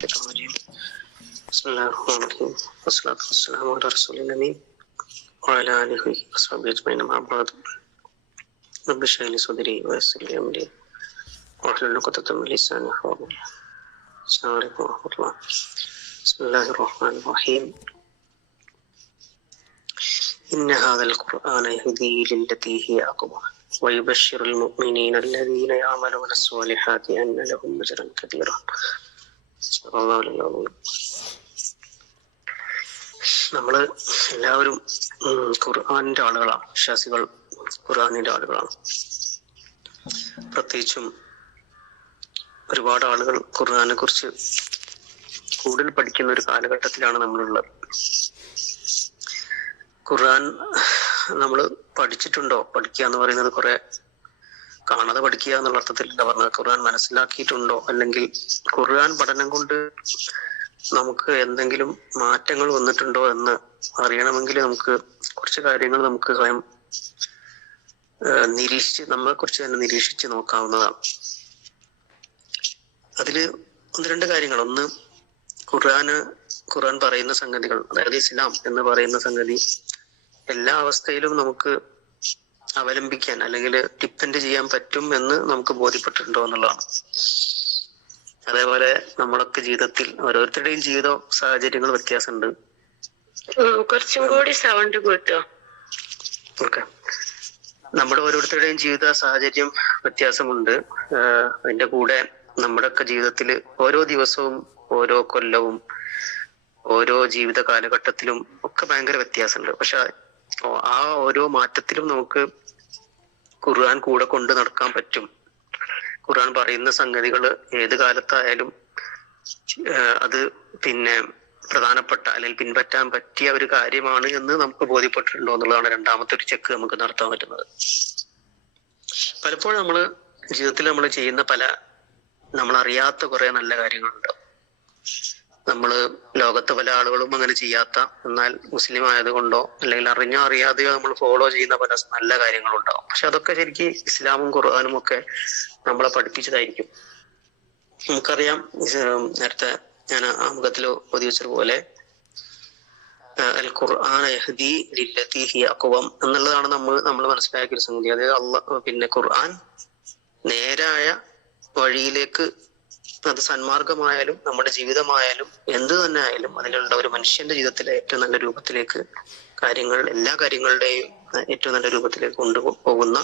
الرجيم بسم الله الرحمن الرحيم والصلاة والسلام على رسول الأمين وعلى آله وصحبه أجمعين أما بعد رب اشرح لي صدري ويسر لي أمري واحلل عقدة من لساني يفقهوا قولي. السلام عليكم ورحمة الله. بسم الله الرحمن الرحيم إن هذا القرآن يهدي للتي هي أقوم ويبشر المؤمنين الذين يعملون الصالحات أن لهم أجرا كبيرا. നമ്മള് എല്ലാവരും ഖുർആനിന്റെ ആളുകളാണ്, വിശ്വാസികൾ ഖുർആനിന്റെ ആളുകളാണ്. പ്രത്യേകിച്ചും ഒരുപാട് ആളുകൾ ഖുർആനെ കുറിച്ച് കൂടുതൽ പഠിക്കുന്ന ഒരു കാലഘട്ടത്തിലാണ് നമ്മളുള്ളത്. ഖുർആൻ നമ്മൾ പഠിച്ചിട്ടുണ്ടോ? പഠിക്കുക എന്ന് പറയുന്നത് കുറെ കാണാതെ പഠിക്കുക എന്നുള്ള അർത്ഥത്തിലല്ല പറഞ്ഞത്. ഖുർആൻ മനസ്സിലാക്കിയിട്ടുണ്ടോ, അല്ലെങ്കിൽ ഖുർആൻ പഠനം കൊണ്ട് നമുക്ക് എന്തെങ്കിലും മാറ്റങ്ങൾ വന്നിട്ടുണ്ടോ എന്ന് അറിയണമെങ്കിൽ നമുക്ക് കുറച്ച് കാര്യങ്ങൾ നമുക്ക് സ്വയം നമ്മളെ കുറിച്ച് തന്നെ നിരീക്ഷിച്ച് നോക്കാവുന്നതാണ്. അതില് ഒന്ന് രണ്ട് കാര്യങ്ങൾ. ഒന്ന്, ഖുർആൻ പറയുന്ന സംഗതികൾ, അതായത് ഇസ്ലാം എന്ന് പറയുന്ന സംഗതി എല്ലാ അവസ്ഥയിലും നമുക്ക് അവലംബിക്കാൻ അല്ലെങ്കിൽ ഡിപ്പെൻഡ് ചെയ്യാൻ പറ്റും എന്ന് നമുക്ക് ബോധ്യപ്പെട്ടിട്ടുണ്ടോ എന്നുള്ളതാണ്. അതേപോലെ നമ്മളൊക്കെ ജീവിതത്തിൽ ഓരോരുത്തരുടെയും ജീവിത സാഹചര്യങ്ങൾ വ്യത്യാസമുണ്ട്. കുറച്ചും കൂടി സൗണ്ട് കൂട്ടോ. ഓക്കെ, നമ്മുടെ ഓരോരുത്തരുടെയും ജീവിത സാഹചര്യം വ്യത്യാസമുണ്ട്. അതിന്റെ കൂടെ നമ്മുടെയൊക്കെ ജീവിതത്തിൽ ഓരോ ദിവസവും ഓരോ കൊല്ലവും ഓരോ ജീവിത കാലഘട്ടത്തിലും ഒക്കെ ഭയങ്കര വ്യത്യാസമുണ്ട്. പക്ഷെ ആ ഓരോ മാറ്റത്തിലും നമുക്ക് ഖുർആൻ കൂടെ കൊണ്ട് നടക്കാൻ പറ്റും. ഖുർആൻ പറയുന്ന സംഗതികൾ ഏത് കാലത്തായാലും അത് പ്രധാനപ്പെട്ട അല്ലെങ്കിൽ പിൻപറ്റാൻ പറ്റിയ ഒരു കാര്യമാണ് എന്ന് നമുക്ക് ബോധ്യപ്പെട്ടിട്ടുണ്ടോ എന്നുള്ളതാണ് രണ്ടാമത്തെ ഒരു ചെക്ക് നമുക്ക് നടത്താൻ പറ്റുന്നത്. പലപ്പോഴും നമ്മള് ജീവിതത്തിൽ നമ്മൾ ചെയ്യുന്ന നമ്മളറിയാത്ത കുറെ നല്ല കാര്യങ്ങളുണ്ട്. നമ്മള് ലോകത്തെ പല ആളുകളും അങ്ങനെ ചെയ്യാത്ത, എന്നാൽ മുസ്ലിം ആയതുകൊണ്ടോ അല്ലെങ്കിൽ അറിഞ്ഞോ അറിയാതെയോ നമ്മൾ ഫോളോ ചെയ്യുന്ന പല നല്ല കാര്യങ്ങളുണ്ടാവും. പക്ഷെ അതൊക്കെ ശരിക്കും ഇസ്ലാമും ഖുർആനും ഒക്കെ നമ്മളെ പഠിപ്പിച്ചതായിരിക്കും. നമുക്കറിയാം, നേരത്തെ ഞാൻ ആമുഖത്തിൽ പൊതിവെച്ചതുപോലെ അൽ ഖുർആൻ യഹ്ദി ലില്ലതി ഹിയ അഖ്വം എന്നുള്ളതാണ് നമ്മൾ മനസ്സിലാക്കിയ ഒരു സംഗതി. അതായത് ഖുർആൻ നേരായ വഴിയിലേക്ക്, അത് സന്മാർഗമായാലും നമ്മുടെ ജീവിതമായാലും എന്ത് തന്നെ ആയാലും അതിലുള്ള ഒരു മനുഷ്യന്റെ ജീവിതത്തിലെ ഏറ്റവും നല്ല രൂപത്തിലേക്ക് എല്ലാ കാര്യങ്ങളുടെയും ഏറ്റവും നല്ല രൂപത്തിലേക്ക് കൊണ്ടുപോകുന്ന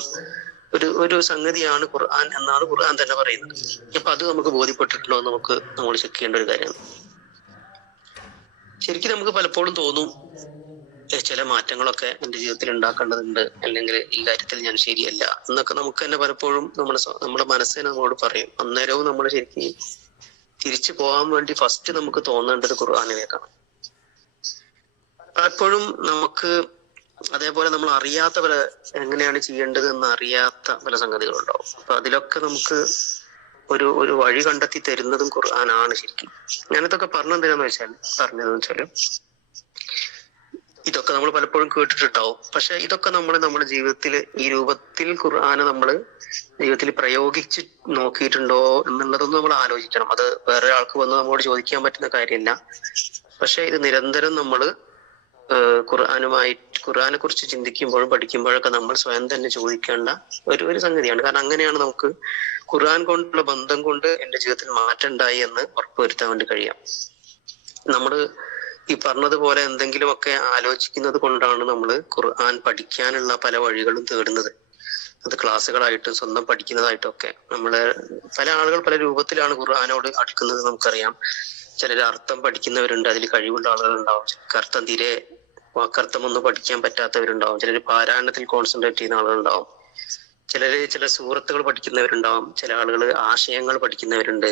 ഒരു സംഗതിയാണ് ഖുർആൻ എന്നാണ് ഖുർആൻ തന്നെ പറയുന്നത്. അപ്പൊ അത് നമുക്ക് ബോധ്യപ്പെട്ടിട്ടുണ്ടോ എന്ന് നമ്മൾ ചെക്ക് ചെയ്യേണ്ട ഒരു കാര്യമാണ്. ശരിക്കും നമുക്ക് പലപ്പോഴും തോന്നും ചില മാറ്റങ്ങളൊക്കെ എന്റെ ജീവിതത്തിൽ ഉണ്ടാക്കേണ്ടതുണ്ട്, അല്ലെങ്കിൽ ഈ കാര്യത്തിൽ ഞാൻ ശരിയല്ല എന്നൊക്കെ നമുക്ക് തന്നെ പലപ്പോഴും നമ്മുടെ മനസ്സിനെ നമ്മളോട് പറയും. അന്നേരവും നമ്മൾ ശരിക്കും തിരിച്ചു പോകാൻ വേണ്ടി ഫസ്റ്റ് നമുക്ക് തോന്നേണ്ടത് ഖുർആനിലേക്കാണ്. പലപ്പോഴും നമുക്ക് അതേപോലെ നമ്മൾ അറിയാത്ത എങ്ങനെയാണ് ചെയ്യേണ്ടത് എന്ന് അറിയാത്ത പല സംഗതികളുണ്ടാവും. അപ്പൊ അതിലൊക്കെ നമുക്ക് ഒരു വഴി കണ്ടെത്തി തരുന്നതും ഖുർആനാണ് ശരിക്കും. ഞാനിതൊക്കെ പറഞ്ഞതെന്ന് വെച്ചാല് ഇതൊക്കെ നമ്മൾ പലപ്പോഴും കേട്ടിട്ടുണ്ടാവും. പക്ഷെ ഇതൊക്കെ നമ്മുടെ ജീവിതത്തിൽ ഈ രൂപത്തിൽ ഖുർആനെ നമ്മൾ ജീവിതത്തിൽ പ്രയോഗിച്ച് നോക്കിയിട്ടുണ്ടോ എന്നുള്ളതൊന്നും നമ്മൾ ആലോചിക്കണം. അത് വേറെ ആൾക്ക് വന്ന് നമ്മളോട് ചോദിക്കാൻ പറ്റുന്ന കാര്യമില്ല. പക്ഷെ ഇത് നിരന്തരം നമ്മൾ ഖുർആനെ കുറിച്ച് ചിന്തിക്കുമ്പോഴും പഠിക്കുമ്പോഴൊക്കെ നമ്മൾ സ്വയം തന്നെ ചോദിക്കേണ്ട ഒരു സംഗതിയാണ്. കാരണം അങ്ങനെയാണ് നമുക്ക് ഖുർആൻ കൊണ്ടുള്ള ബന്ധം കൊണ്ട് എന്റെ ജീവിതത്തിൽ മാറ്റം ഉണ്ടായി എന്ന് ഉറപ്പുവരുത്താൻ വേണ്ടി കഴിയാം. നമ്മള് ഈ പറഞ്ഞതുപോലെ എന്തെങ്കിലുമൊക്കെ ആലോചിക്കുന്നത് കൊണ്ടാണ് നമ്മൾ ഖുർആൻ പഠിക്കാനുള്ള പല വഴികളും തേടുന്നത്. അത് ക്ലാസ്സുകളായിട്ടും സ്വന്തം പഠിക്കുന്നതായിട്ടും ഒക്കെ പല ആളുകൾ പല രൂപത്തിലാണ് ഖുർആനോട് അടുക്കുന്നത് നമുക്കറിയാം. ചിലർ അർത്ഥം പഠിക്കുന്നവരുണ്ട്, അതിൽ കഴിവുള്ള ആളുകളുണ്ടാവും. ചിലർക്ക് വാക്കർത്ഥമൊന്നും പഠിക്കാൻ പറ്റാത്തവരുണ്ടാവും. ചിലർ പാരായണത്തിൽ കോൺസെൻട്രേറ്റ് ചെയ്യുന്ന ആളുകളുണ്ടാവും. ചില സൂറത്തുകൾ പഠിക്കുന്നവരുണ്ടാവും. ചില ആളുകൾ ആശയങ്ങൾ പഠിക്കുന്നവരുണ്ട്.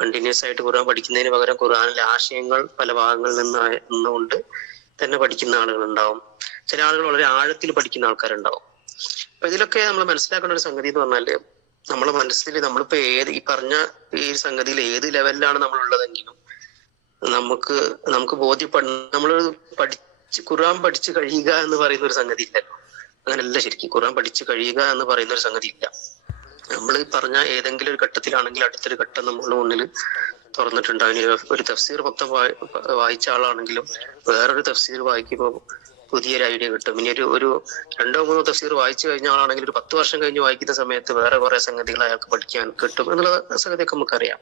കണ്ടിന്യൂസ് ആയിട്ട് ഖുർആൻ പഠിക്കുന്നതിന് പകരം ഖുർആനിലെ ആശയങ്ങൾ പല ഭാഗങ്ങളിൽ നിന്നുകൊണ്ട് തന്നെ പഠിക്കുന്ന ആളുകളുണ്ടാവും. ചില ആളുകൾ വളരെ ആഴത്തിൽ പഠിക്കുന്ന ആൾക്കാരുണ്ടാവും. അപ്പൊ ഇതിലൊക്കെ നമ്മൾ മനസ്സിലാക്കേണ്ട ഒരു സംഗതി എന്ന് പറഞ്ഞാല്, നമ്മളെ മനസ്സിൽ നമ്മളിപ്പോ ഈ പറഞ്ഞ ഈ സംഗതിയിൽ ഏത് ലെവലിലാണ് നമ്മളുള്ളതെങ്കിലും നമുക്ക് ബോധ്യപ്പെടണം. ഖുർആൻ പഠിച്ചു കഴിയുക എന്ന് പറയുന്ന ഒരു സംഗതി ഇല്ലല്ലോ. അങ്ങനെയല്ല ശരിക്കും. ഖുർആൻ പഠിച്ചു കഴിയുക എന്ന് പറയുന്ന ഒരു സംഗതി ഇല്ല. നമ്മൾ പറഞ്ഞ ഏതെങ്കിലും ഒരു ഘട്ടത്തിലാണെങ്കിൽ അടുത്തൊരു ഘട്ടം നമ്മുടെ മുന്നിൽ തുറന്നിട്ടുണ്ടാവും. ഇനി ഒരു തഫ്സീർ മൊത്തം വായിച്ച ആളാണെങ്കിലും വേറൊരു തഫ്സീർ വായിക്കുമ്പോൾ പുതിയൊരു ഐഡിയ കിട്ടും. ഇനി ഒരു 2-3 തഫ്സീർ വായിച്ചു കഴിഞ്ഞ ആളാണെങ്കിൽ ഒരു 10 വർഷം കഴിഞ്ഞ് വായിക്കുന്ന സമയത്ത് വേറെ കുറെ സംഗതികൾ അയാൾക്ക് പഠിക്കാൻ കിട്ടും എന്നുള്ള സംഗതിയൊക്കെ നമുക്കറിയാം.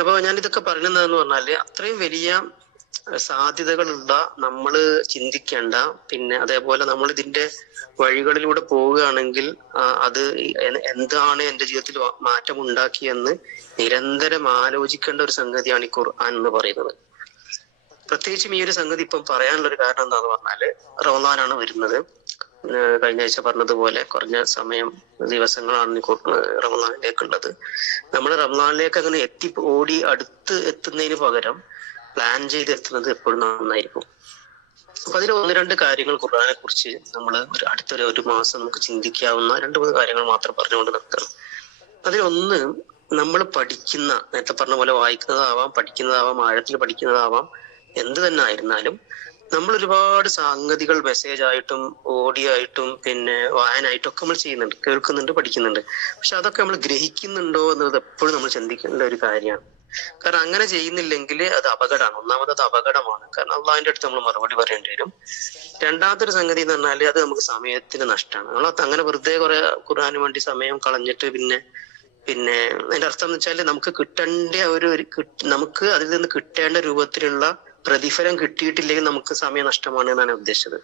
അപ്പൊ ഞാനിതൊക്കെ പറയുന്നതെന്ന് പറഞ്ഞാല് അത്രയും വലിയ സാധ്യതകളുള്ള, നമ്മള് ചിന്തിക്കേണ്ട, പിന്നെ അതേപോലെ നമ്മൾ ഇതിന്റെ വഴികളിലൂടെ പോവുകയാണെങ്കിൽ അത് എന്താണ് എന്റെ ജീവിതത്തിൽ മാറ്റം ഉണ്ടാക്കിയെന്ന് നിരന്തരം ആലോചിക്കേണ്ട ഒരു സംഗതിയാണ് ഈ ഖുർആൻ എന്ന് പറയുന്നത്. പ്രത്യേകിച്ചും ഈ ഒരു സംഗതി ഇപ്പം പറയാനുള്ള ഒരു കാരണം എന്താന്ന് പറഞ്ഞാല് റമദാനാണ് വരുന്നത്. കഴിഞ്ഞ ആഴ്ച പറഞ്ഞതുപോലെ കുറഞ്ഞ ദിവസങ്ങളാണ് റമദാനിലേക്കുള്ളത്. നമ്മൾ റമദാനിലേക്ക് അങ്ങനെ ഓടി അടുത്ത് എത്തുന്നതിന് പകരം പ്ലാൻ ചെയ്ത് എത്തുന്നത് എപ്പോഴും നന്നായിരിക്കും. അപ്പൊ അതിൽ 1-2 കാര്യങ്ങൾ ഖുർആനെ കുറിച്ച് നമ്മൾ ഒരു മാസം നമുക്ക് ചിന്തിക്കാവുന്ന 2-3 കാര്യങ്ങൾ മാത്രം പറഞ്ഞുകൊണ്ട് നിർത്തണം. അതിലൊന്ന്, നമ്മൾ പഠിക്കുന്ന, നേരത്തെ പറഞ്ഞ പോലെ വായിക്കുന്നതാവാം, പഠിക്കുന്നതാവാം, ആഴത്തിൽ പഠിക്കുന്നതാവാം, എന്ത് തന്നെ ആയിരുന്നാലും നമ്മൾ ഒരുപാട് സംഗതികൾ മെസ്സേജ് ആയിട്ടും ഓഡിയോ ആയിട്ടും പിന്നെ വായനായിട്ടും ഒക്കെ നമ്മൾ ചെയ്യുന്നുണ്ട്, കേൾക്കുന്നുണ്ട്, പഠിക്കുന്നുണ്ട്. പക്ഷെ അതൊക്കെ നമ്മൾ ഗ്രഹിക്കുന്നുണ്ടോ എന്നത് എപ്പോഴും നമ്മൾ ചിന്തിക്കേണ്ട ഒരു കാര്യമാണ്. കാരണം അങ്ങനെ ചെയ്യുന്നില്ലെങ്കിൽ അത് അപകടമാണ്. ഒന്നാമത് അത് അപകടമാണ്, കാരണം അള്ളാഹിന്റെ അടുത്ത് നമ്മൾ മറുപടി പറയേണ്ടി വരും. രണ്ടാമത്തെ ഒരു സംഗതി എന്ന് പറഞ്ഞാല് അത് നമുക്ക് സമയത്തിന് നഷ്ടമാണ്. നമ്മൾ അങ്ങനെ വെറുതെ കുറെ ഖുർആന് വേണ്ടി സമയം കളഞ്ഞിട്ട് പിന്നെ അതിന്റെ അർത്ഥം എന്ന് വെച്ചാൽ നമുക്ക് നമുക്ക് അതിൽ നിന്ന് കിട്ടേണ്ട രൂപത്തിലുള്ള പ്രതിഫലം കിട്ടിയിട്ടില്ലെങ്കിൽ നമുക്ക് സമയം നഷ്ടമാണ് എന്നാണ് ഉദ്ദേശിച്ചത്.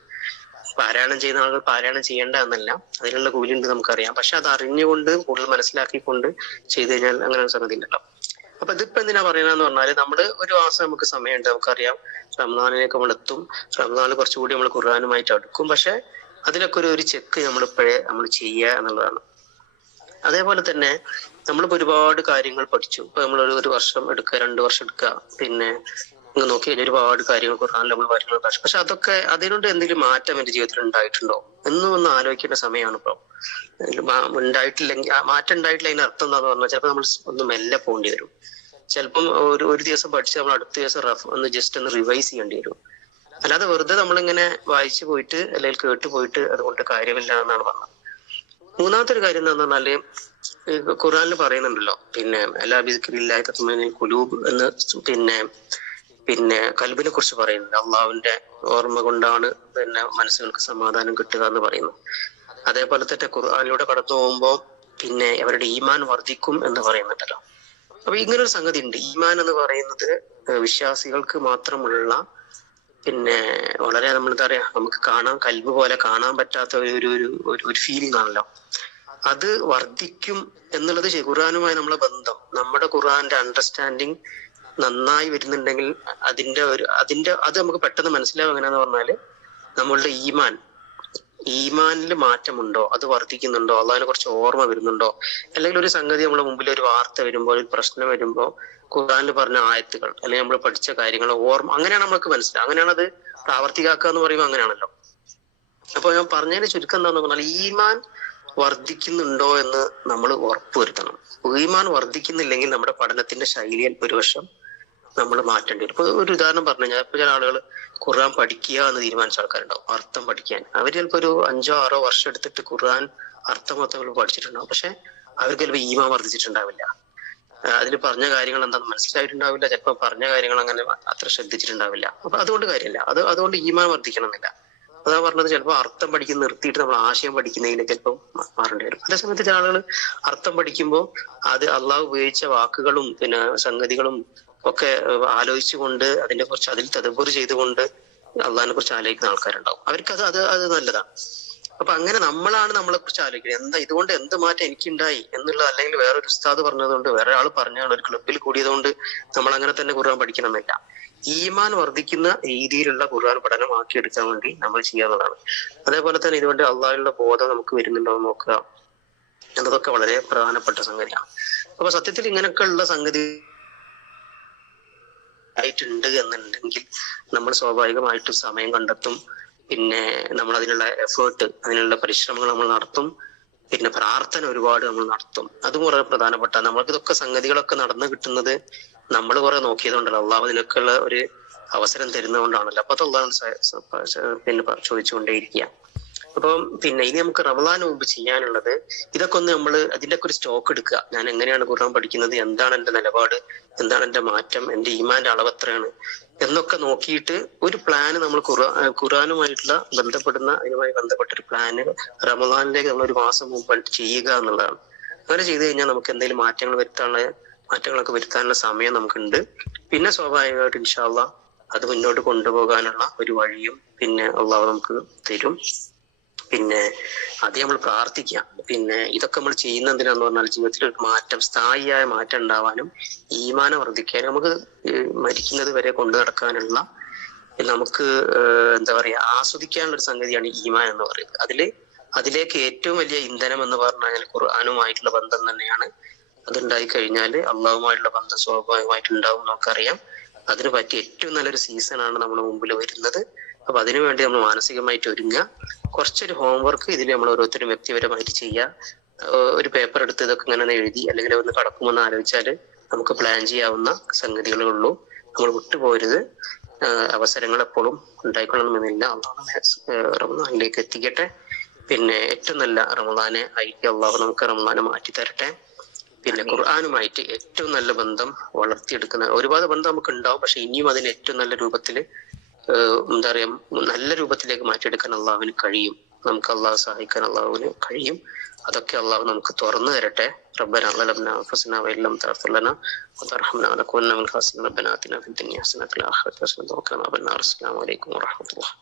പാരായണം ചെയ്യുന്ന ആളുകൾ പാരായണം ചെയ്യേണ്ട എന്നല്ല, അതിനുള്ള കൂലി ഉണ്ട് നമുക്കറിയാം. പക്ഷെ അത് അറിഞ്ഞുകൊണ്ട് കൂടുതൽ മനസ്സിലാക്കിക്കൊണ്ട് ചെയ്തു കഴിഞ്ഞാൽ അങ്ങനെ സംഗതി ഉണ്ടല്ലോ. അപ്പൊ ഇതിപ്പോ എന്തിനാ പറയണെന്ന് പറഞ്ഞാല് നമ്മള് ഒരു മാസം നമുക്ക് സമയമുണ്ട്, നമുക്കറിയാം റമദാനിലേക്ക് നമ്മൾ എത്തും, റമദാനിൽ കുറച്ചുകൂടി നമ്മൾ ഖുർആനുമായിട്ട് അടുക്കും. പക്ഷെ അതിലൊക്കെ ഒരു ചെക്ക് നമ്മളിപ്പോഴേ നമ്മൾ ചെയ്യുക എന്നുള്ളതാണ്. അതേപോലെ തന്നെ നമ്മളിപ്പോ ഒരുപാട് കാര്യങ്ങൾ പഠിച്ചു. ഇപ്പൊ നമ്മൾ ഒരു വർഷം എടുക്കുക, 2 വർഷം എടുക്കുക, പിന്നെ നോക്കി കഴിഞ്ഞാൽ ഒരുപാട് കാര്യങ്ങൾ ഖുർആനിൽ നമ്മൾ കാര്യങ്ങൾ പഠിച്ചു. പക്ഷെ അതൊക്കെ അതിനോട് എന്തെങ്കിലും മാറ്റം എന്റെ ജീവിതത്തിൽ ഉണ്ടായിട്ടുണ്ടോ ഒന്ന് ആലോചിക്കേണ്ട സമയമാണ് ഇപ്പൊ. ഉണ്ടായിട്ടില്ലെങ്കിൽ, മാറ്റം ഉണ്ടായിട്ടില്ല, അതിന്റെ അർത്ഥം എന്താന്ന് പറഞ്ഞാൽ ചിലപ്പോൾ നമ്മൾ ഒന്ന് മെല്ലെ പോകേണ്ടി വരും. ചിലപ്പം ഒരു ദിവസം പഠിച്ച് നമ്മൾ അടുത്ത ദിവസം ജസ്റ്റ് ഒന്ന് റിവൈസ് ചെയ്യേണ്ടി വരും. അല്ലാതെ വെറുതെ നമ്മളിങ്ങനെ വായിച്ചു പോയിട്ട് അല്ലെങ്കിൽ കേട്ടു പോയിട്ട് അതുകൊണ്ട് കാര്യമില്ല എന്നാണ് പറഞ്ഞത്. മൂന്നാമത്തെ ഒരു കാര്യം എന്താന്ന് പറഞ്ഞാല് ഖുർആനിൽ പറയുന്നുണ്ടല്ലോ, പിന്നെ എല്ലാ ബിസ്മില്ലാഹി തത്മഇന്നുൽ ഖുലൂബ് എന്ന് പിന്നെ കൽബിനെ കുറിച്ച് പറയുന്നുണ്ട്. അള്ളാഹുവിന്റെ ഓർമ്മ കൊണ്ടാണ് മനസ്സുകൾക്ക് സമാധാനം കിട്ടുക എന്ന് പറയുന്നു. അതേപോലെ തന്നെ ഖുർആനിലൂടെ കടന്നു പോകുമ്പോൾ പിന്നെ അവരുടെ ഈമാൻ വർദ്ധിക്കും എന്ന് പറയുന്നുണ്ടല്ലോ. അപ്പൊ ഇങ്ങനൊരു സംഗതി ഉണ്ട്. ഈമാൻ എന്ന് പറയുന്നത് വിശ്വാസികൾക്ക് മാത്രമുള്ള വളരെ എന്താ പറയാ, നമുക്ക് കൽബ് പോലെ കാണാൻ പറ്റാത്ത ഒരു ഫീലിംഗ് ആണല്ലോ. അത് വർദ്ധിക്കും എന്നുള്ളത് ഖുർആനുമായി നമ്മളെ ബന്ധം, നമ്മുടെ ഖുർആന്റെ അണ്ടർസ്റ്റാൻഡിങ് നന്നായി വരുന്നുണ്ടെങ്കിൽ അത് നമുക്ക് പെട്ടെന്ന് മനസ്സിലാവും. എങ്ങനെയാന്ന് പറഞ്ഞാല് നമ്മളുടെ ഈമാനിൽ മാറ്റമുണ്ടോ, അത് വർദ്ധിക്കുന്നുണ്ടോ, അള്ളാഹിനെ കുറിച്ച് ഓർമ്മ വരുന്നുണ്ടോ, അല്ലെങ്കിൽ ഒരു സംഗതി നമ്മുടെ മുമ്പിൽ ഒരു വാർത്ത വരുമ്പോൾ, ഒരു പ്രശ്നം വരുമ്പോൾ ഖുർആനിൽ പറഞ്ഞ ആയത്തുകൾ അല്ലെങ്കിൽ നമ്മൾ പഠിച്ച കാര്യങ്ങൾ ഓർമ്മ, അങ്ങനെയാണ് നമുക്ക് മനസ്സിലാവും. അങ്ങനെയാണ് അത് പ്രാവർത്തികാക്കുക എന്ന് പറയുമ്പോൾ അങ്ങനെയാണല്ലോ. അപ്പൊ ഞാൻ പറഞ്ഞതിന് ചുരുക്കം എന്താന്ന് പറഞ്ഞാൽ ഈമാൻ വർദ്ധിക്കുന്നുണ്ടോ എന്ന് നമ്മൾ ഉറപ്പുവരുത്തണം. ഈമാൻ വർദ്ധിക്കുന്നില്ലെങ്കിൽ നമ്മുടെ പഠനത്തിന്റെ ശൈലിയിൽ ഒരുവശം നമ്മൾ മാറ്റേണ്ടി വരും. ഇപ്പൊ ഒരു ഉദാഹരണം പറഞ്ഞു കഴിഞ്ഞാൽ, ഇപ്പൊ ചില ആളുകൾ ഖുർആൻ പഠിക്കുക എന്ന് തീരുമാനിച്ച ആൾക്കാരുണ്ടാവും, അർത്ഥം പഠിക്കാൻ. അവർ ചിലപ്പോൾ ഒരു 5-6 വർഷം എടുത്തിട്ട് ഖുർആൻ അർത്ഥം മൊത്തം പഠിച്ചിട്ടുണ്ടാവും. പക്ഷെ അവർക്ക് ചിലപ്പോൾ ഈമാൻ വർദ്ധിച്ചിട്ടുണ്ടാവില്ല. അതിൽ പറഞ്ഞ കാര്യങ്ങൾ എന്താണെന്ന് മനസ്സിലായിട്ടുണ്ടാവില്ല. ചിലപ്പോൾ പറഞ്ഞ കാര്യങ്ങൾ അങ്ങനെ അത്ര ശ്രദ്ധിച്ചിട്ടുണ്ടാവില്ല. അപ്പൊ അതുകൊണ്ട് കാര്യമില്ല, അതുകൊണ്ട് ഈമാൻ വർദ്ധിക്കണമെന്നില്ല. അതാ പറഞ്ഞത്, ചിലപ്പോൾ അർത്ഥം പഠിക്കുന്ന നിർത്തിയിട്ട് നമ്മൾ ആശയം പഠിക്കുന്നതിന് ചിലപ്പോൾ മാറേണ്ടി വരും. അതേസമയത്ത് ചില ആളുകൾ അർത്ഥം പഠിക്കുമ്പോൾ അത് അള്ളാഹു ഉപയോഗിച്ച വാക്കുകളും സംഗതികളും ഒക്കെ ആലോചിച്ചുകൊണ്ട് അതിൽ തദബ്ബുർ ചെയ്തുകൊണ്ട് അള്ളാഹിനെ കുറിച്ച് ആലോചിക്കുന്ന ആൾക്കാരുണ്ടാവും. അവർക്ക് അത് നല്ലതാണ്. അപ്പൊ അങ്ങനെ നമ്മളാണ് നമ്മളെ കുറിച്ച് ആലോചിക്കുന്നത്, ഇതുകൊണ്ട് എന്ത് മാറ്റം എനിക്കുണ്ടായി എന്നുള്ളത്. അല്ലെങ്കിൽ വേറൊരു ഉസ്താദ് പറഞ്ഞതുകൊണ്ട്, വേറെ ആൾ പറഞ്ഞതുകൊണ്ട്, ഒരു ക്ലബിൽ കൂടിയതുകൊണ്ട് നമ്മൾ അങ്ങനെ തന്നെ ഖുർആൻ പഠിക്കണമെന്നില്ല. ഈമാൻ വർദ്ധിക്കുന്ന രീതിയിലുള്ള ഖുർആൻ പഠനം ആക്കിയെടുക്കാൻ വേണ്ടി നമ്മൾ ചെയ്യാവുന്നതാണ്. അതേപോലെ തന്നെ ഇതുകൊണ്ട് അള്ളാഹിലുള്ള ബോധം നമുക്ക് വരുന്നുണ്ടോ എന്ന് നോക്കുക എന്നതൊക്കെ വളരെ പ്രധാനപ്പെട്ട സംഗതിയാണ്. അപ്പൊ സത്യത്തിൽ ഇങ്ങനെയൊക്കെ ഉള്ള സംഗതി ആയിട്ടുണ്ട് എന്നുണ്ടെങ്കിൽ നമ്മൾ സ്വാഭാവികമായിട്ടും സമയം കണ്ടെത്തും. നമ്മൾ അതിനുള്ള എഫേർട്ട്, അതിനുള്ള പരിശ്രമങ്ങൾ നമ്മൾ നടത്തും. പ്രാർത്ഥന ഒരുപാട് നമ്മൾ നടത്തും. അതും വളരെ പ്രധാനപ്പെട്ട. നമ്മൾക്ക് ഇതൊക്കെ സംഗതികളൊക്കെ നടന്നു കിട്ടുന്നത് നമ്മൾ കുറെ നോക്കിയതുകൊണ്ടല്ലോ, അള്ളാഹു ഇതിനൊക്കെയുള്ള ഒരു അവസരം തരുന്നതുകൊണ്ടാണല്ലോ. അപ്പൊ അത് അള്ളാഹു ചോദിച്ചുകൊണ്ടേയിരിക്കുക. അപ്പം പിന്നെ ഇനി നമുക്ക് റമദാന് മുമ്പ് ചെയ്യാനുള്ളത് ഇതൊക്കെ ഒന്ന് നമ്മൾ അതിന്റെ ഒക്കെ ഒരു സ്റ്റോക്ക് എടുക്കുക. ഞാൻ എങ്ങനെയാണ് ഖുർആൻ പഠിക്കുന്നത്, എന്താണ് എന്റെ നിലപാട്, എന്താണ് എന്റെ മാറ്റം, എന്റെ ഈമാന്റെ അളവ് എത്രയാണ് എന്നൊക്കെ നോക്കിയിട്ട് ഒരു പ്ലാന് നമ്മൾ ഖുർആനുമായിട്ടുള്ള അതിനുമായി ബന്ധപ്പെട്ട ഒരു പ്ലാന് റമദാനിലേക്ക് നമ്മൾ ഒരു മാസം മുമ്പ് ചെയ്യുക എന്നുള്ളതാണ്. അങ്ങനെ ചെയ്തു കഴിഞ്ഞാൽ നമുക്ക് എന്തെങ്കിലും മാറ്റങ്ങളൊക്കെ വരുത്താനുള്ള സമയം നമുക്കുണ്ട്. പിന്നെ സ്വാഭാവികമായിട്ട് ഇൻഷാ അല്ലാഹ് അത് മുന്നോട്ട് കൊണ്ടുപോകാനുള്ള ഒരു വഴിയും പിന്നെ അള്ളാഹു നമുക്ക് തരും. പിന്നെ അത് നമ്മൾ പ്രാർത്ഥിക്കാം. പിന്നെ ഇതൊക്കെ നമ്മൾ ചെയ്യുന്ന എന്തിനാന്ന് പറഞ്ഞാൽ ജീവിതത്തിൽ ഒരു മാറ്റം, സ്ഥായിയായ മാറ്റം ഉണ്ടാവാനും ഈമാനം വർദ്ധിക്കാനും നമുക്ക് മരിക്കുന്നത് വരെ കൊണ്ടു നടക്കാനുള്ള നമുക്ക് എന്താ പറയാ ആസ്വദിക്കാനുള്ള ഒരു സംഗതിയാണ് ഈമാൻ എന്ന് പറയുന്നത്. അതിലേക്ക് ഏറ്റവും വലിയ ഇന്ധനം എന്ന് പറഞ്ഞാൽ ഖുർആനുമായിട്ടുള്ള ബന്ധം തന്നെയാണ്. അതുണ്ടായി കഴിഞ്ഞാൽ അള്ളാഹുമായിട്ടുള്ള ബന്ധം സ്വാഭാവികമായിട്ടുണ്ടാവും നമുക്കറിയാം. അതിന് പറ്റിയ ഏറ്റവും നല്ലൊരു സീസണാണ് നമ്മുടെ മുമ്പിൽ വരുന്നത്. അപ്പൊ അതിനുവേണ്ടി നമ്മൾ മാനസികമായിട്ട് ഒരുങ്ങുക. കുറച്ചൊരു ഹോംവർക്ക് ഇതിൽ നമ്മൾ ഓരോരുത്തരും വ്യക്തിപരമായിട്ട് ചെയ്യുക. ഒരു പേപ്പർ എടുത്ത് ഇതൊക്കെ ഇങ്ങനെ എഴുതി അല്ലെങ്കിൽ ഒന്ന് കടക്കുമെന്ന് ആലോചിച്ചാൽ നമുക്ക് പ്ലാൻ ചെയ്യാവുന്ന സംഗതികളേ ഉള്ളൂ. നമ്മൾ വിട്ടുപോരുത്. അവസരങ്ങൾ എപ്പോഴും ഉണ്ടായിക്കൊള്ളണമെന്നില്ല. അള്ളാഹു റമദാനിലേക്ക് എത്തിക്കട്ടെ. പിന്നെ ഏറ്റവും നല്ല റമദാനെ ആയിട്ട് അള്ളാഹു നമുക്ക് റമദാനെ മാറ്റി തരട്ടെ. പിന്നെ ഖുർആനുമായിട്ട് ഏറ്റവും നല്ല ബന്ധം വളർത്തിയെടുക്കുന്ന ഒരുപാട് ബന്ധം നമുക്ക് ഉണ്ടാവും. പക്ഷെ ഇനിയും അതിന് ഏറ്റവും നല്ല രൂപത്തില് എന്താ പറയാ നല്ല രൂപത്തിലേക്ക് മാറ്റിയെടുക്കാൻ അള്ളാഹുവിന് കഴിയും. നമുക്ക് അള്ളാഹു സഹായിക്കാൻ അള്ളാഹുവിന് കഴിയും. അതൊക്കെ അള്ളാഹു നമുക്ക് തുറന്നു തരട്ടെ. റബ്ബനാ ളലംനാ അൻഫുസനാ വഇല്ലം തഗ്ഫിർ ലനാ വതർഹംനാ ലനകൂനന്ന മിനൽ ഖാസിരീൻ. റബ്ബനാ ആതിനാ ഫിദ് ദുനിയാ ഹസനത്തൻ വഫിൽ ആഖിറതി ഹസനത്തൻ വഖിനാ അദാബന്നാർ. അസ്സലാമു അലൈക്കും വറഹ്മത്തുള്ളാഹി.